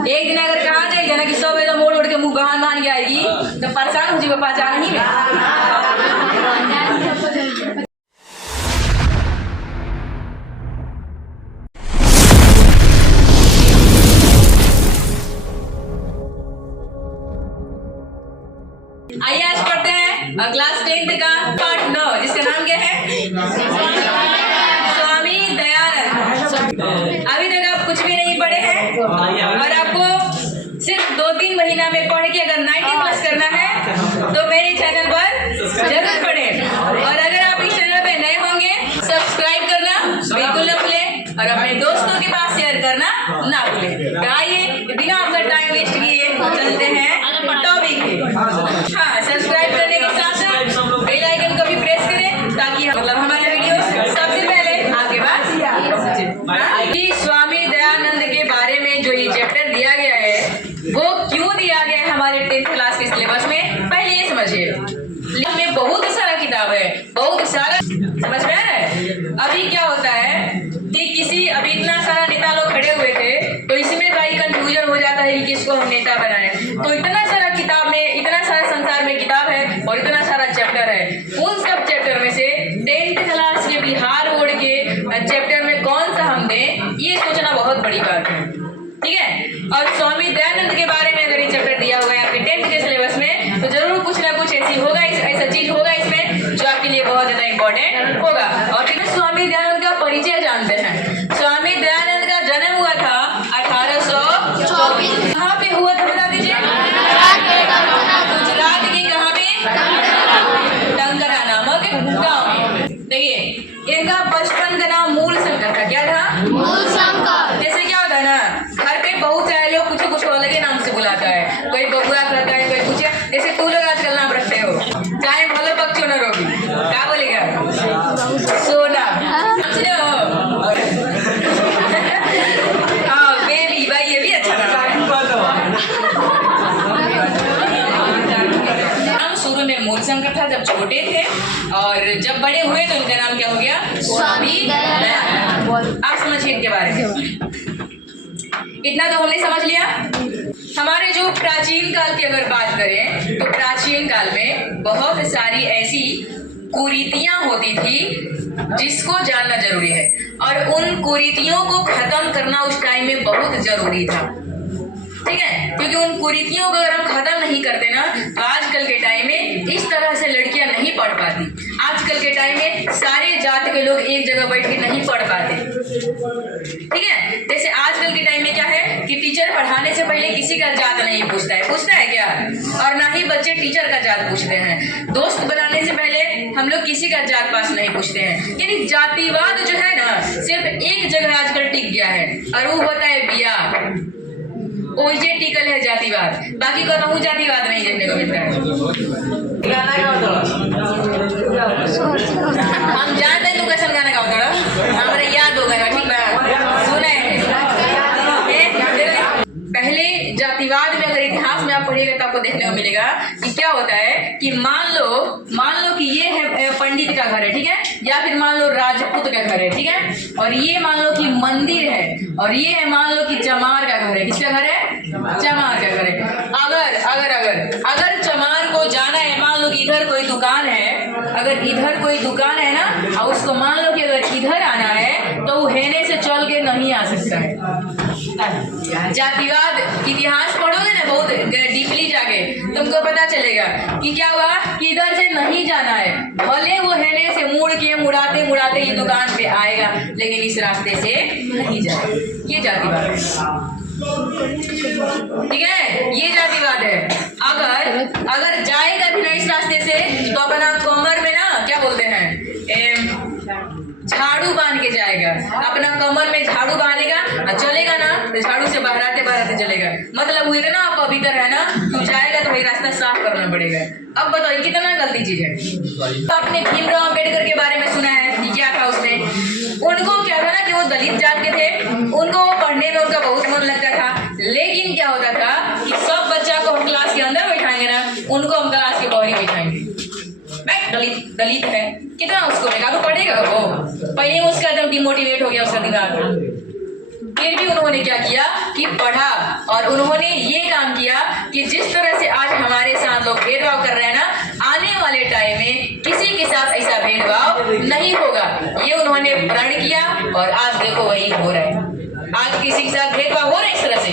एक दिन अगर कहा जाए जना कि सब एकदम मोड़ के मुंह गहान मान के आएगी तो परेशान हो जी पहचान ही में। आइए आज पढ़ते हैं क्लास 10 का पार्ट 9 जिसका नाम क्या है स्वामी दयानंद। अभी तक आप कुछ भी नहीं पढ़े हैं और आपको सिर्फ 2-3 महीना में पढ़ के अगर 90+ करना है तो मेरे चैनल पर जरूर पढ़ें। और अगर आप इस चैनल पे नए होंगे सब्सक्राइब करना बिल्कुल न भूलें और अपने दोस्तों के पास शेयर करना ना भूलें। तो आइए बिना अपना टाइम वेस्ट किए चलते हैं टॉपिक पे। हाँ, सब्सक्राइब करने के साथ साथ बेल आइकन को भी प्रेस करें ताकि मतलब हमारे वीडियो सबसे पहले आपके पास। कि स्वामी दयानंद के बारे में जो ये चैप्टर दिया गया है वो क्यों दिया गया है हमारे 10th क्लास के सिलेबस में, पहले ये समझिए। में बहुत सारा किताब है, बहुत सारा, समझ में आ रहा है। अभी क्या होता है कि अभी इतना सारा नेता लोग खड़े हुए थे तो इसमें भाई कंफ्यूजन हो जाता है कि किसको हम नेता बनाए। तो इतना सारा किताब में, इतना सारा संसार में किताब है और इतना सारा चैप्टर है, उन सब चैप्टर में से 10th क्लास के बिहार बोर्ड के चैप्टर में कौन सा हम दें, ये सोचना बहुत बड़ी बात है, ठीक है। और स्वामी दयानंद के बारे में अगर ये चैप्टर दिया हुआ है आपके 10th के सिलेबस में तो जरूर कुछ ना कुछ ऐसी होगा, ऐसा चीज होगा इसमें जो आपके लिए बहुत ज्यादा इंपॉर्टेंट होगा। और फिर स्वामी दयानंद का परिचय जानते हैं। स्वामी दयानंद का जन्म हुआ था 1824। कहाँ पे हुआ था बता दीजिए? गुजरात के कहाँ पे? टंकरा नामक गाँव में। देखिए इनका बचपन का नाम मूल शंकर था। क्या था? मूल शंकर। जैसे क्या होता है ना, घर पे बहुत सारे लोग कुछ कुछ अलग ही नाम से बुलाता है, कोई बबुआ कहता है, कोई कुछ। जैसे तू लोग आजकल नाम रखते हो, चाहे भले पक्षी न रोगी, क्या बोलेगा? सोना। हाँ बेबी, भाई ये भी अच्छा नाम है। नाम शुरू में मूल शंकर था जब छोटे थे और जब बड़े हुए तो उनका नाम क्या हो गया? स्वामी दयानंद। आप समझिए इनके बारे में। इतना तो हमने समझ लिया। हमारे जो प्राचीन काल की अगर बात करें तो प्राचीन काल में बहुत सारी ऐसी कुरीतियां होती थी जिसको जानना जरूरी है और उन कुरीतियों को खत्म करना उस टाइम में बहुत जरूरी था, ठीक है। क्योंकि उन कुरीतियों को अगर हम खत्म नहीं करते ना तो आजकल के टाइम में इस तरह से लड़कियां नहीं पढ़ पाती। आजकल के टाइम में सारे जात के लोग एक जगह बैठ के नहीं पढ़ पाते, ठीक है। जैसे आजकल के टाइम में क्या है कि टीचर पढ़ाने से पहले किसी का जात नहीं पूछता है क्या? और ना ही बच्चे टीचर का जात पूछते हैं। दोस्त बनाने से पहले हम लोग किसी का जात पात नहीं पूछते हैं। यानी जातिवाद जो है ना सिर्फ एक जगह आजकल टिक गया है और वो होता है बिहार। ओजे टिकल है जातिवाद, बाकी को कहूँ जातिवाद नहीं देखने को मिलता है। हम जानते हैं तू कैसा गाना गाओ थोड़ा, हमारे याद होगा ना, ठीक है। सुने पहले जातिवाद में अगर इतिहास में आप पढ़िएगा तो आपको देखने को मिलेगा कि क्या होता है कि मान लो कि ये है पंडित का घर है, ठीक है, या फिर मान लो राजपूत का घर है, ठीक है, और ये मान लो कि मंदिर है और ये है मान लो कि चमार का घर है। किसका घर है? चमार का घर है। अगर चमार को जाना है, मान लो कि इधर कोई दुकान है, अगर इधर कोई दुकान है ना और उसको मान लो कि अगर इधर आना है तो वो हेने से चल के नहीं आ सकता है। जातिवाद इतिहास पढ़ोगे ना बहुत डीपली जाके तुमको पता चलेगा कि क्या हुआ कि इधर से नहीं जाना है, भले वो हेने से मुड़ के मुड़ाते मुड़ाते ये दुकान पे आएगा लेकिन इस रास्ते से नहीं जाएगा। ये जातिवाद है, ठीक है, ये जातिवाद है। अगर जाएगा भी ना इस रास्ते से तो अपना कमर में ना क्या बोलते हैं झाड़ू बांध के जाएगा, अपना कमर में झाड़ू बांधेगा और चलेगा ना तो झाड़ू से बहराते बहराते चलेगा। मतलब वो इतना पवित्र है ना, तू जाएगा तो वही रास्ता साफ करना पड़ेगा। अब बताओ कितना गलती चीज है। तो आपने भीमराव अम्बेडकर के बारे में सुना है कि क्या था उसने? उनको क्या था ना कि वो दलित जात के थे, उनको पढ़ने में उनका बहुत मन लगता था, लेकिन क्या होता था कि सब बच्चा को हम क्लास के अंदर बैठाएंगे ना, उनको हम क्लास के बाहर ही बैठाएंगे। दलित है कितना उसको बेकार पढ़ेगा वो, पहले उसका एकदम डिमोटिवेट हो गया उसका दिमाग। फिर भी उन्होंने क्या किया कि पढ़ा, और उन्होंने ये काम किया कि जिस तरह से आज हमारे साथ लोग भेदभाव कर रहे हैं ना, आने वाले टाइम में किसी के साथ ऐसा भेदभाव नहीं होगा। ये उन्होंने प्रण किया और आज देखो वही हो रहा है। आज किसी के साथ भेदभाव हो रहा है इस तरह से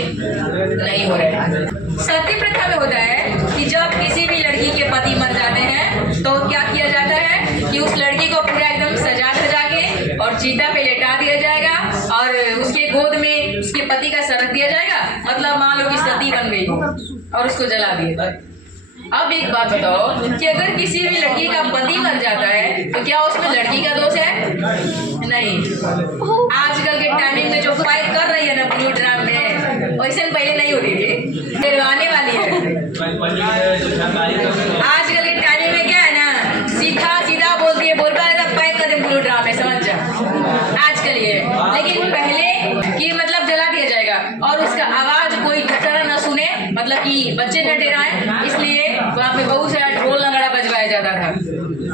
नहीं हो रहा है। सती प्रथा में होता है कि जब किसी भी लड़की के पति मर जाते हैं तो क्या किया जाता है कि उस लड़की को पूरा एकदम सजा के और चीता पे लेटा दिया जाएगा और उसके गोद में उसके पति का सर रख दिया जाएगा। मतलब मान लो कि सती बन गई और उसको जला दिया। अब एक बात बताओ कि अगर किसी भी लड़की का पति मर जाता है तो क्या उसमें लड़की का दोष है? नहीं। आजकल के टाइमिंग में जो फाइट कर रही है ना ब्लू ड्राम में, वैसे पहले नहीं होती थी, फिर आने वाली है। आजकल के टाइमिंग में क्या है ना, सीधा बोलती है, बोल रहा है पैक कर दे ब्लू ड्राम में, समझ जा आजकल ये। लेकिन पहले कि मतलब जला दिया जाएगा और उसका आवाज कोई दूसरा न सुने, मतलब कि बच्चे न डराएं, इसलिए वहाँ पे बहुत सारा ढोल नगाड़ा बजवाया जाता था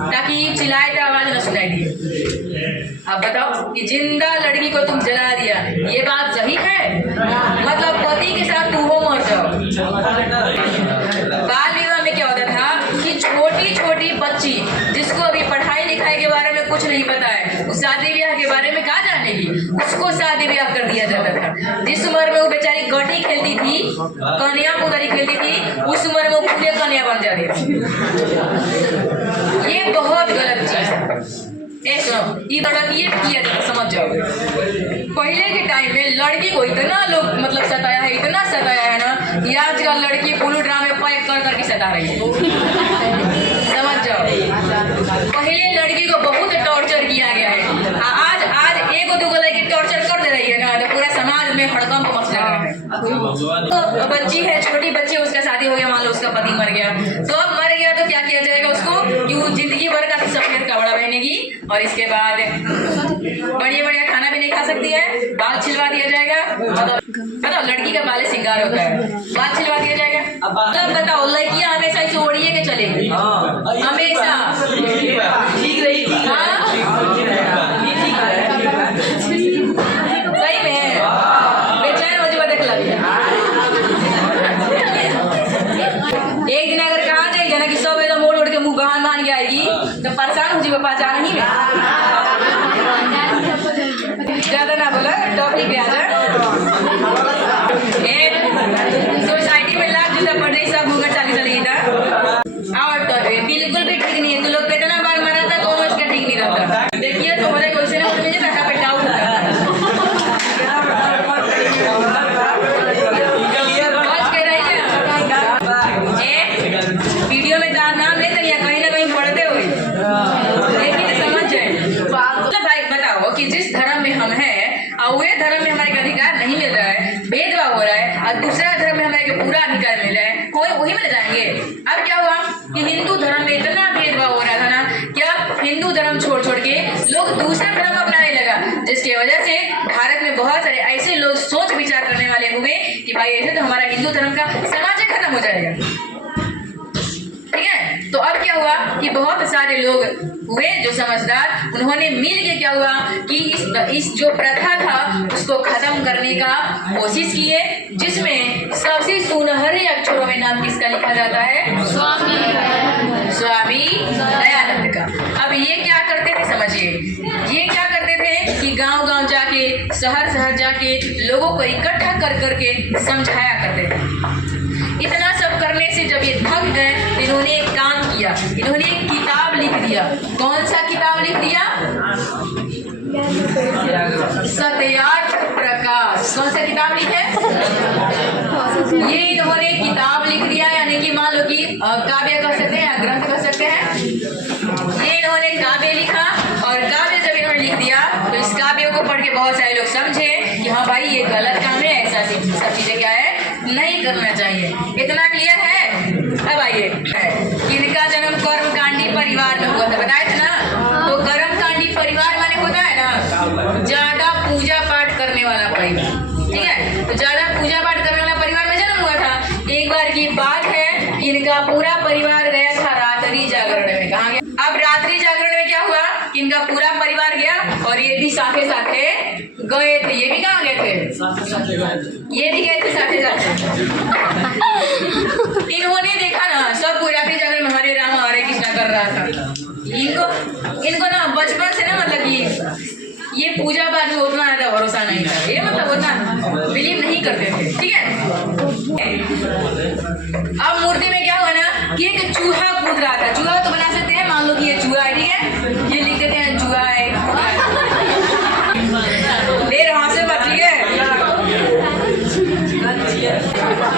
ताकि चिल्लाए तो आवाज न सुनाई दिए। अब बताओ कि जिंदा लड़की को तुम जला दिया, ये बात सही है? मतलब पति के साथ तुम हो मर जाओ। बाल विवाह में क्या होता था कि छोटी छोटी बच्ची जिसको अभी पढ़ाई लिखाई के बारे में कुछ नहीं पता है, उस शादी ब्याह के बारे में कहाँ जानेगी, उसको शादी ब्याह कर दिया जाता था। जिस उम्र में वो बेचारी गटी खेलती थी, कन्या पुतरी खेलती थी, उस उम्र में वो पूरे कन्या बन जाती थी। ये बहुत गलत चीज है। ये किया जाता, समझ जाओ। पहले के टाइम में लड़की को इतना लोग मतलब सताया है, इतना सताया है ना कि आजकल लड़की ब्लू ड्राम में पैक कर करके सता रही है। समझ जाओ, पहले लड़की को बहुत टॉर्चर किया गया है। आज एक दो लड़की टॉर्चर कर दे रही है ना तो पूरा समाज में हड़कंप मच रहा है। तो बच्ची है, छोटी बच्ची, उसका शादी हो गया, मान लो उसका पति मर गया, तो अब मर गया तो क्या किया जाएगा उसको कि वो जिंदगी भर का सफेद कपड़ा पहनेगी और इसके बाद बढ़िया बढ़िया खाना भी नहीं खा सकती है, बाल छिलवा दिया जाएगा। बताओ लड़की का बाल श्रृंगार होता है, बाल छिलवा दिया जाएगा। तब बताओ लड़कियां हमेशा इसे ओढ़िए के चलेगी, हमेशा ठीक रही। सही में बेचैन हो जाए देख लगे। एक दिन अगर कहा जाएगा ना कि सब एकदम मोड़ ओढ़ के मुंह बहान मान के आएगी तो परेशान हो जाएगा, पहचान ही में। ज्यादा ना बोला, टॉपिक पे आ जाए। सोसाइटी में लाख जूता पड़ रही, सब घूंघट चाली चली था और तो बिल्कुल भी ठीक नहीं है। तो लोग पे इतना बार मरा था, दोनों इसका ठीक नहीं रहता। देखिए तुम्हारे क्वेश्चन है मुझे बैठा पे डाउट होता है। वीडियो में नाम ले तनिया कहीं ना कहीं पढ़ते हुए देखिए तो समझ जाए। मतलब भाई बताओ कि जिस धर्म में हम हैं और वे धर्म में हमारे को अधिकार नहीं मिल रहा है, भेदभाव हो रहा है, और दूसरा धर्म में हमारे को पूरा अधिकार मिल रहा है, कोई वही मिल जाएंगे। अब क्या हुआ कि हिंदू धर्म में इतना भेदभाव हो रहा था ना, क्या हिंदू धर्म छोड़ के लोग दूसरा धर्म अपनाने लगा, जिसकी वजह से भारत में बहुत सारे ऐसे लोग सोच विचार करने वाले हुए कि भाई ऐसे तो हमारा हिंदू धर्म का समाज ही खत्म हो जाएगा। ठीक है, तो अब क्या हुआ कि बहुत सारे लोग हुए जो समझदार, उन्होंने मिल के क्या हुआ कि इस जो प्रथा था उसको खत्म करने का कोशिश किए, जिसमें सबसे सुनहरे अक्षरों में नाम किसका लिखा जाता है? स्वामी दयानंद का। अब ये क्या करते थे समझिए, ये क्या करते थे कि गांव-गांव जाके, शहर जाके लोगों को इकट्ठा कर करके समझाया करते थे। इतना सब करने से जब ये थक गए तो इन्होंने एक काम किया, इन्होंने एक किताब लिख दिया। कौन सा किताब लिख दिया? सत्यार्थ प्रकाश। कौन सा किताब लिखे? ये इन्होंने किताब लिख दिया, यानी कि मान लो कि काव्य कर सकते हैं या ग्रंथ कर सकते हैं। ये इन्होंने काव्य लिखा और काव्य जब इन्होंने लिख दिया तो इस काव्य को पढ़ के बहुत सारे लोग समझे कि हाँ भाई ये गलत काम है, ऐसा सब चीजें क्या है नहीं करना चाहिए। इतना क्लियर है? अब आइए, इनका जन्म कर्मकांडी परिवार में हुआ था, बताए थे ना। तो कर्मकांडी परिवार माने होता है ना ज्यादा पूजा पाठ करने वाला परिवार। ठीक है, तो ज्यादा पूजा पाठ करने वाला परिवार में जन्म हुआ था। एक बार की बात है, इनका पूरा परिवार गया था रात्रि जागरण में। कहाँ गया? अब रात्रि जागरण में क्या हुआ कि इनका पूरा परिवार गया और ये भी साथे साथे गए थे। ये भी कहाँ गए थे? ये दिखे थे साथे साथे। इन्होंने देखा ना सब पूजारी जाकर हरे राम हरे कृष्णा कर रहा था। इनको ना बचपन से ना मतलब कि ये पूजा पाठ में उतना ज्यादा भरोसा नहीं था, ये मतलब उतना बिलीव नहीं करते थे। ठीक है, अब मूर्ति में क्या हुआ ना कि एक चूहा कूद रहा था। चूहा तो बना सकते हैं, मान लो कि ये चूहा है, ठीक है, ये लिख देते हैं चूहा है, देर वहां से बच गए।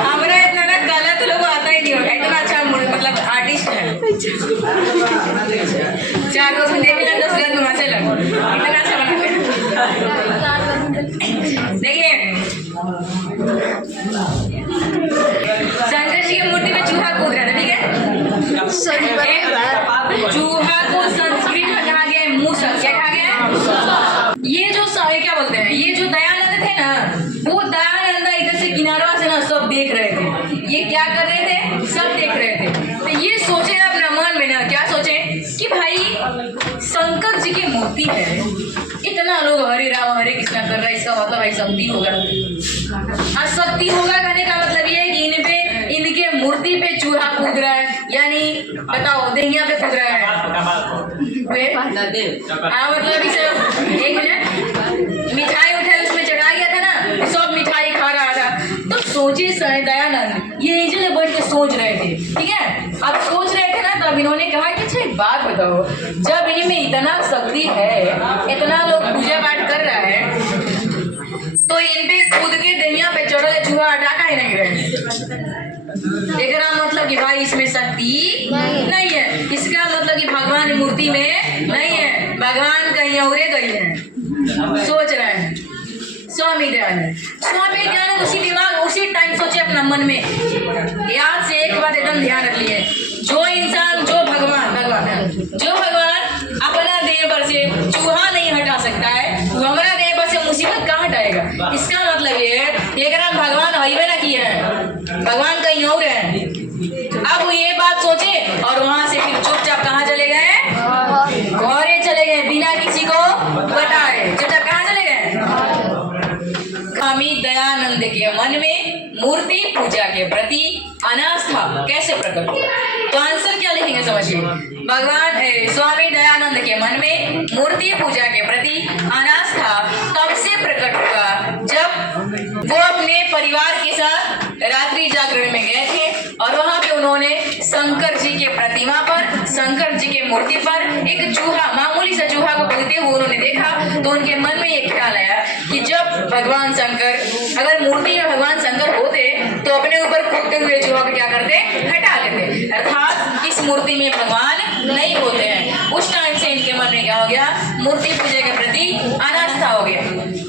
हमारा इतना ना कला तो लोग आता ही नहीं होगा, इतना अच्छा मतलब आर्टिस्ट है। चार को देख लें 10 गज वहां से लग, इतना अच्छा बनाते हैं। देखिए शंकर जी की मूर्ति में चूहा कूद रहा था, ठीक है। चूहा को संस्कृत में कहा गया है मूसक। क्या कहा गया है? ये जो क्या बोलते हैं, ये जो दयानंद थे ना, वो दयानंद इधर से किनारा से ना सब देख रहे थे। ये क्या कर रहे थे? सब देख रहे थे। तो ये सोचे अपने मन में ना, क्या सोचे कि भाई शंकर जी की मूर्ति है, इतना लोग हरे राम हरे कृष्णा कर रहा है, इसका मतलब भाई शक्ति होगा। शक्ति होगा कहने का मतलब ये है कि इनके मूर्ति पे चूहा कूद रहा है, यानी बताओ दहिया पे कूद रहा है। मतलब इसे एक मिनट मिठाई उसमें चढ़ा गया था ना, सब मिठाई खा रहा था। तो सोचे दयानंद ये इसीलिए बैठ के सोच रहे थे, ठीक है। अब सोच रहे थे ना, तब इन्होंने कहा कि अच्छा एक बात बताओ, जब इनमें इतना शक्ति है, इतना लोग पूजा पाठ कर रहा है, तो इन पे कूद के दहिया पे चढ़ो चूहा हटाका ही नहीं रहे। एकरा मतलब कि भाई इसमें शक्ति नहीं है, इसका मतलब कि भगवान मूर्ति में नहीं है, भगवान कहीं और गई है। सोच रहे हैं स्वामी दयानंद उसी दिमाग उसी टाइम सोचे अपना मन में। याद से एक बात एकदम ध्यान रख लिए, जो भगवान अपना देह पर से चूहा नहीं हटा सकता है, वो हमारा देह पर से मुसीबत कहाँ हटाएगा। इसका मतलब ये है भगवान हईवे ना किए हैं, भगवान कहीं और है। अब वो ये बात सोचे और वहां से फिर चुपचाप कहाँ चले गए? घरे चले गए, बिना किसी को बताए चुपचाप कहाँ चले गए? स्वामी दयानंद के मन में मूर्ति पूजा के प्रति अनास्था कैसे प्रकट हुआ? तो आंसर क्या लिखेंगे समझिए। स्वामी दयानंद के मन में मूर्ति पूजा के प्रति अनास्था कब से प्रकट हुआ? जब वो अपने परिवार के साथ रात्रि जागरण में गए थे और वहां पे उन्होंने शंकर जी के प्रतिमा पर, शंकर जी के मूर्ति पर एक चूहा, मामूली सा चूहा को कूदते हुए उन्होंने देखा। तो उनके मन में ये ख्याल आया कि जब भगवान शंकर, अगर मूर्ति में भगवान शंकर होते तो अपने ऊपर कूदते हुए चूहा को क्या करते? हटा देते। अर्थात इस मूर्ति में भगवान नहीं होते हैं। उस टाइम से इनके मन में क्या हो गया? मूर्ति पूजा के प्रति अनास्था हो गया।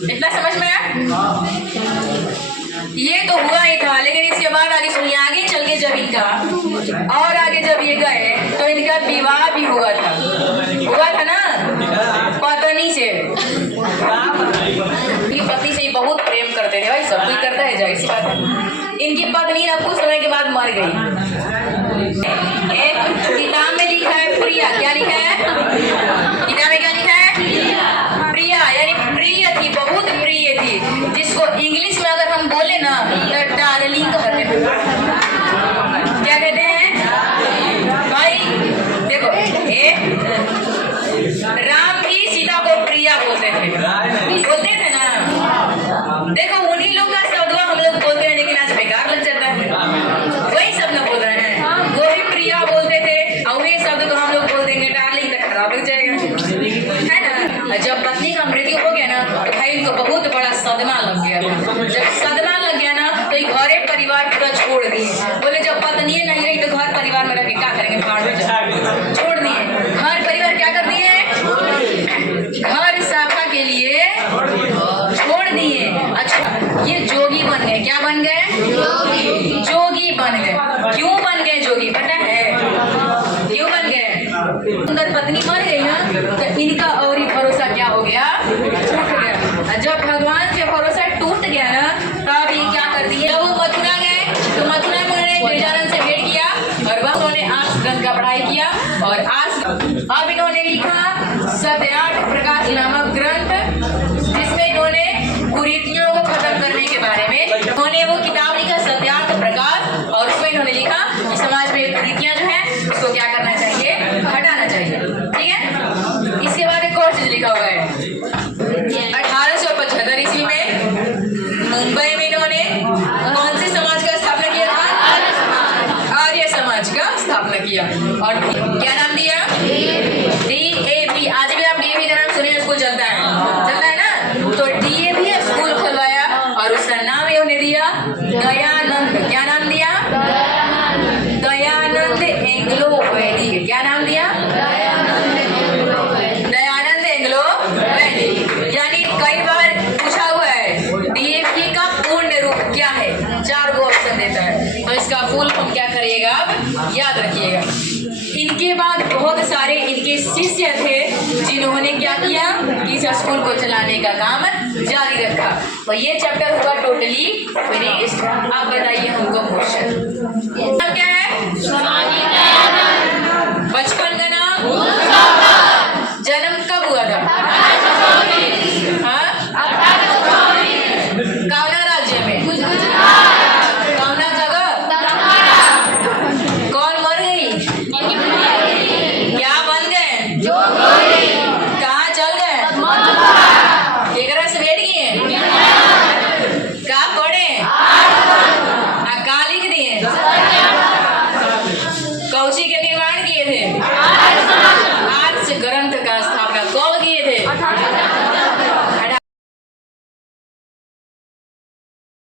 इतना समझ में आया? ये तो हुआ ही था, लेकिन इसके बाद आगे सुनिए, आगे चल के जब इनका और आगे जब ये गए तो इनका विवाह भी हुआ था ना पत्नी से। पति से बहुत प्रेम करते थे भाई, सब कोई करता है, जाहिर सी बात है। इनकी पत्नी ना कुछ समय के बाद मर गई। एक किताब में लिखा है प्रिया, क्या लिखा है किताब में? क्या लिखा है? प्रिया, यानी प्रिय थी, बहुत प्रिय थी, जिसको इंग्लिश में अगर हम बोले ना तो डार्लिंग कहते हैं। क्या कहते हैं भाई? देखो राम भी सीता को प्रिया बोलते थे ना। देखो उन्हीं लोग का शब्द हम लोग बोलते हैं, लेकिन आज बेकार लग जाता है। वही शब्द ना बोल रहे हैं, वो भी प्रिया बोलते थे और वही शब्द को हम लोग बोल देंगे डार्लिंग, तो खराब लग जाएगा, है ना। जब पत्नी का मृत्यु हो गया ना तो भाई इनको बहुत बड़ा सदमा लग गया। जब सदमा लग गया ना तो घरे परिवार पूरा छोड़ दिए। बोले जब पत्नी नहीं रही तो घर परिवार में रह के क्या करेंगे, भाड़ में छोड़ दिए। घर परिवार क्या कर दिए? घर साफा के लिए छोड़ दिए। अच्छा, ये जोगी बन गए। क्या बन गए? जोगी बन गए। क्यों बन गए जोगी पता है? क्यों बन गए? सुंदर पत्नी मर गई ना तो इनका और ही भरोसा क्या हो गया? टूट गया। जब भगवान से भरोसा टूट गया ना तब ये क्या कर दिए? जब वो मथुरा गए तो मथुरा में उन्होंने गजानन से भेंट किया और वह उन्होंने आर्ष ग्रंथ का पढ़ाई किया और अब इन्होंने लिखा सत्यार्थ प्रकाश नामक ग्रंथ, जिसमें इन्होंने कुरीतियों को खत्म कर दिया। और क्या नाम दिया? DAV। आज भी आप DAV का नाम सुने, स्कूल चलता है ना? तो DAV स्कूल खुलवाया और उसका नाम उन्होंने दिया दयानंद। क्या नाम दिया? दयानंद एंग्लो वैदिक। क्या नाम दिया? दयानंद एंग्लो वैदिक। यानी कई बार पूछा हुआ है DAV का पूर्ण रूप क्या है, 4 गो ऑप्शन देता है, तो इसका फुल फॉर्म क्या करिएगा आप याद रखिएगा। इनके बाद बहुत सारे इनके शिष्य थे जिन्होंने क्या किया कि इस स्कूल को चलाने का काम जारी रखा। तो ये चैप्टर हुआ टोटली फिनिश्ड। अब बताइए हमको क्वेश्चन।